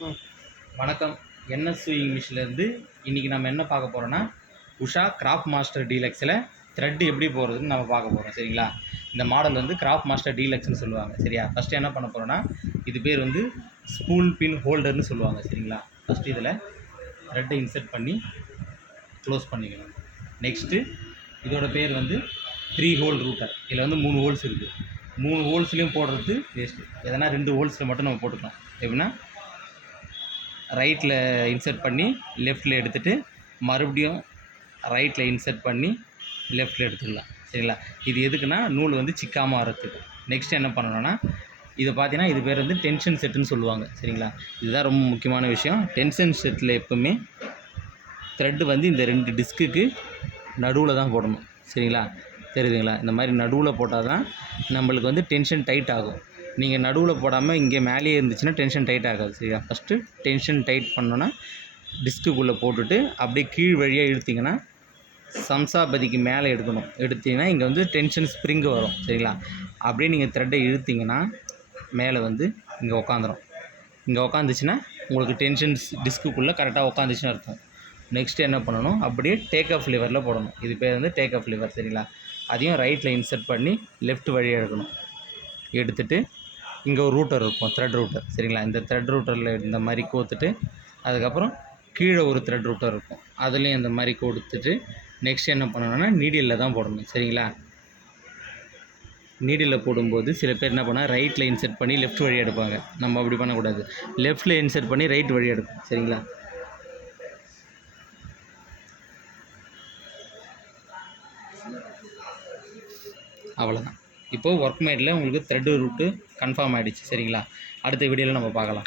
வணக்கம். என்எஸ்யு இங்கிலீஷ்லேருந்து இன்றைக்கி நம்ம என்ன பார்க்க போகிறோன்னா, உஷா கிராஃப்ட் மாஸ்டர் டீலக்ஸில் த்ரெட் எப்படி போகிறதுன்னு நம்ம பார்க்க போகிறோம். சரிங்களா? இந்த மாடல் வந்து கிராஃப்ட் மாஸ்டர் டீலக்ஸ்னு சொல்லுவாங்க. சரியா? ஃபஸ்ட்டு என்ன பண்ண போகிறோன்னா, இது பேர் வந்து ஸ்பூல் பின் ஹோல்டர்னு சொல்லுவாங்க. சரிங்களா? ஃபஸ்ட்டு இதில் த்ரெட்டை இன்சர்ட் பண்ணி க்ளோஸ் பண்ணிக்கணும். நெக்ஸ்ட்டு இதோட பேர் வந்து 3 ஹோல் ரூட்டர். இதில் வந்து 3 ஹோல்ஸ் இருக்குது. 3 ஹோல்ஸ்லேயும் போடுறது வேஸ்ட்டு. எதனா 2 ஹோல்ஸில் மட்டும் நம்ம போட்டுக்கலாம். எப்படின்னா, ரைட்டில் இன்சர்ட் பண்ணி லெஃப்ட்டில் எடுத்துகிட்டு மறுபடியும் ரைட்டில் இன்சர்ட் பண்ணி லெஃப்ட்டில் எடுத்துக்கலாம். சரிங்களா? இது எதுக்குன்னா, நூல் வந்து சிக்காமல் வரத்துக்கு. நெக்ஸ்ட் என்ன பண்ணணும்னா, இதை பார்த்தீங்கன்னா, இது பேர் வந்து டென்ஷன் செட்டுன்னு சொல்லுவாங்க. சரிங்களா? இதுதான் ரொம்ப முக்கியமான விஷயம். டென்ஷன் செட்டில் எப்போவுமே த்ரெட்டு வந்து இந்த 2 டிஸ்க்குக்கு நடுவில் தான் போடணும். சரிங்களா? தெரியுதுங்களா? இந்த மாதிரி நடுவில் போட்டால் தான் நம்மளுக்கு வந்து டென்ஷன் டைட் ஆகும். நீங்கள் நடுவில் போடாமல் இங்கே மேலேயே இருந்துச்சுன்னா டென்ஷன் டைட் ஆகாது. சரியா? ஃபஸ்ட்டு டென்ஷன் டைட் பண்ணோன்னா டிஸ்க்குள்ளே போட்டுட்டு அப்படியே கீழ் வழியாக இழுத்திங்கன்னா சம்சாபதிக்கு மேலே எடுக்கணும். எடுத்திங்கன்னா இங்கே வந்து டென்ஷன் ஸ்ப்ரிங்கு வரும். சரிங்களா? அப்படியே நீங்கள் த்ரெட்டை இழுத்திங்கன்னா மேலே வந்து இங்கே உக்காந்துரும். இங்கே உக்காந்துச்சுன்னா உங்களுக்கு டென்ஷன்ஸ் டிஸ்க்குள்ளே கரெக்டாக உக்காந்துச்சுன்னு அர்த்தம். நெக்ஸ்ட்டு என்ன பண்ணணும், அப்படியே டேக் ஆஃப் லிவரில் போடணும். இது பேர் வந்து டேக் ஆஃப் லிவர். சரிங்களா? அதையும் ரைட்டில் இன்சர்ட் பண்ணி லெஃப்ட் வழியாக எடுக்கணும். எடுத்துகிட்டு இங்கே ஒரு ரூட்டர் இருக்கும், த்ரெட் ரூட்டர். சரிங்களா? இந்த த்ரெட் ரூட்டரில் இந்த மாதிரி கோத்துட்டு அதுக்கப்புறம் கீழே ஒரு த்ரெட் ரூட்டர் இருக்கும், அதுலேயும் இந்த மாதிரி கொடுத்துட்டு நெக்ஸ்ட் என்ன பண்ணணும்னா நீடிலில் தான் போடணும். சரிங்களா? நீடிலில் போடும்போது சில பேர் என்ன பண்ணால் ரைட்டில் இன்சர்ட் பண்ணி லெஃப்ட் வழி எடுப்பாங்க. நம்ம அப்படி பண்ணக்கூடாது. லெஃப்ட்டில் இன்சர்ட் பண்ணி ரைட் வழி எடுக்கும். சரிங்களா? அவ்வளோதான். இப்போது ஒர்க் மேடில் உங்களுக்கு த்ரெட் ரூட்டு கன்ஃபார்ம் ஆகிடுச்சு. சரிங்களா? அடுத்த வீடியோவில் நம்ம பார்க்கலாம்.